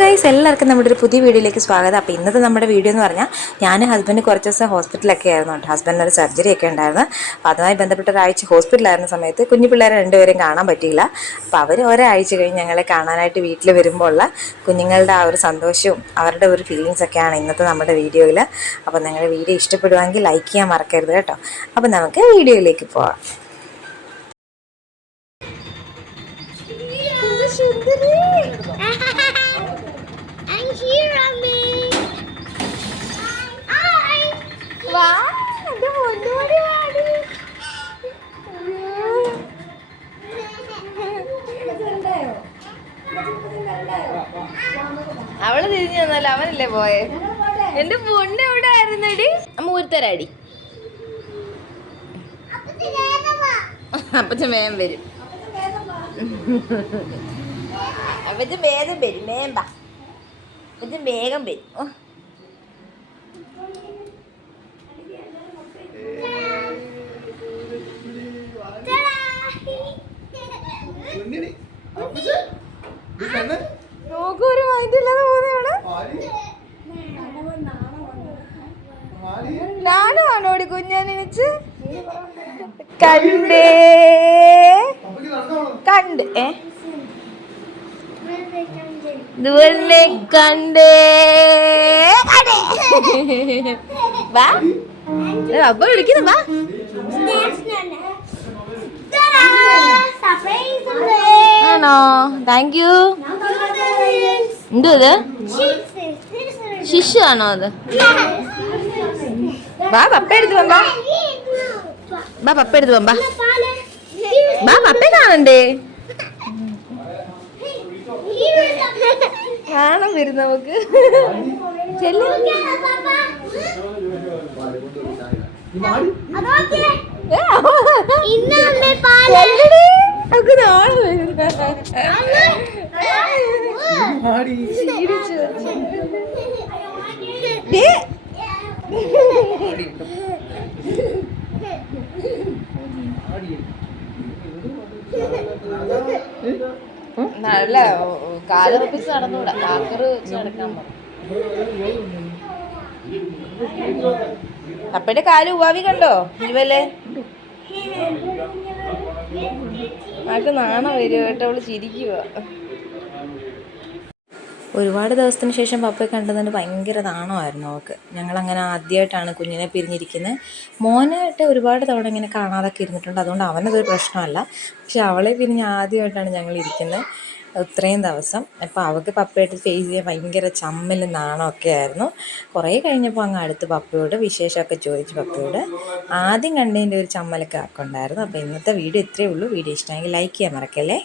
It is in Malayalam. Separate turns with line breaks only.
ഗൈസ് എല്ലാവർക്കും നമ്മുടെ ഒരു പുതിയ വീഡിയോയിലേക്ക് സ്വാഗതം. അപ്പോൾ ഇന്നത്തെ നമ്മുടെ വീഡിയോ എന്ന് പറഞ്ഞാൽ ഞാൻ ഹസ്ബൻഡ് കുറച്ച് ദിവസം ഹോസ്പിറ്റലൊക്കെ ആയിരുന്നു ഹസ്ബൻഡിന് ഒരു സർജറി ഒക്കെ ഉണ്ടായിരുന്നു. അപ്പോൾ അതുമായി ബന്ധപ്പെട്ട ഒരാഴ്ച ഹോസ്പിറ്റലായിരുന്ന സമയത്ത് കുഞ്ഞു പിള്ളേരെ രണ്ടുപേരും കാണാൻ പറ്റിയില്ല. അപ്പോൾ അവർ ഒരാഴ്ച കഴിഞ്ഞ് ഞങ്ങളെ കാണാനായിട്ട് വീട്ടിൽ വരുമ്പോൾ ഉള്ള കുഞ്ഞുങ്ങളുടെ ആ ഒരു സന്തോഷവും അവരുടെ ഒരു ഫീലിങ്സ് ഒക്കെയാണ് ഇന്നത്തെ നമ്മുടെ വീഡിയോയിൽ അപ്പോൾ നിങ്ങളുടെ വീഡിയോ ഇഷ്ടപ്പെടുവാണെങ്കിൽ ലൈക്ക് ചെയ്യാൻ മറക്കരുത് കേട്ടോ. അപ്പോൾ നമുക്ക് വീഡിയോയിലേക്ക് പോവാം. അവൾ തിരിഞ്ഞു തന്നല്ലോ അവനല്ലേ പോയെ? എന്റെ പൊണ്ണ് എവിടെ ആയിരുന്നടി? അമ്മ ഊരുത്തരാടി. അപ്പച്ച മേം വരും. അപ്പച്ച വേഗം വരും മേമ്പ അപ്പച്ച വേഗം വരും. ഓ
കുഞ്ഞിനി. അപ്പച്ചി, ഇത് കണ്ണ്.
നോക്കൂ ഒരു മൈൻഡ് ഇല്ലാതെ പോകുന്നതാണ് ആണോടി കുഞ്ഞാനിച്ച് കണ്ടേ. കണ്ട് ഏ? ദൂരെ കണ്ടേ. കണ്ടേ. വാ. അപ്പ വിളിക്കുന്നു വാ. ആണോ താങ്ക് യു എന്തോ ഇത്? ശിശു ആണോ അത്? വാ പപ്പ എടുത്ത് വാ വാ പപ്പ എടുത്ത് വാ. വാ പപ്പ കാണണ്ടേ? കാണാൻ വരും നമുക്ക്. ചെല്ലു.
ഈ മാടി.
പാൽ. നല്ല കാലുറപ്പിച്ച് നടന്നൂടാ. കാക്കറ് അപ്പന്റെ കാൽ ഉവാവി കണ്ടോ? ഇവല്ലേ ആൾക്ക് നാണ വരും കേട്ടോ അവൾ ചിരിക്കുക ഒരുപാട് ദിവസത്തിന് ശേഷം പപ്പയെ കണ്ടതിന് ഭയങ്കര നാണമായിരുന്നു അവൾക്ക്. ഞങ്ങളങ്ങനെ ആദ്യമായിട്ടാണ് കുഞ്ഞിനെ പിരിഞ്ഞിരിക്കുന്നത് മോനായിട്ട് ഒരുപാട് തവണ ഇങ്ങനെ കാണാതൊക്കെ ഇരുന്നിട്ടുണ്ട്. അതുകൊണ്ട് അവനതൊരു പ്രശ്നമല്ല. പക്ഷെ അവളെ പിരിഞ്ഞ് ആദ്യമായിട്ടാണ് ഞങ്ങൾ ഇരിക്കുന്നത് ഇത്രയും ദിവസം. അപ്പോൾ അവൾക്ക് പപ്പയായിട്ട് ഫേസ് ചെയ്യാൻ ഭയങ്കര ചമ്മലും നാണമൊക്കെ ആയിരുന്നു. കുറേ കഴിഞ്ഞപ്പോൾ അങ്ങ് അടുത്ത് പപ്പയോട് വിശേഷമൊക്കെ ചോദിച്ചു പപ്പയോട് ആദ്യം കണ്ടതിന്റെ ഒരു ചമ്മലൊക്കെ ആക്കുണ്ടായിരുന്നു. അപ്പോൾ ഇന്നത്തെ വീഡിയോ ഇത്രയേ ഉള്ളൂ. വീഡിയോ ഇഷ്ടമെങ്കിൽ ലൈക്ക് ചെയ്യാൻ മറക്കല്ലേ?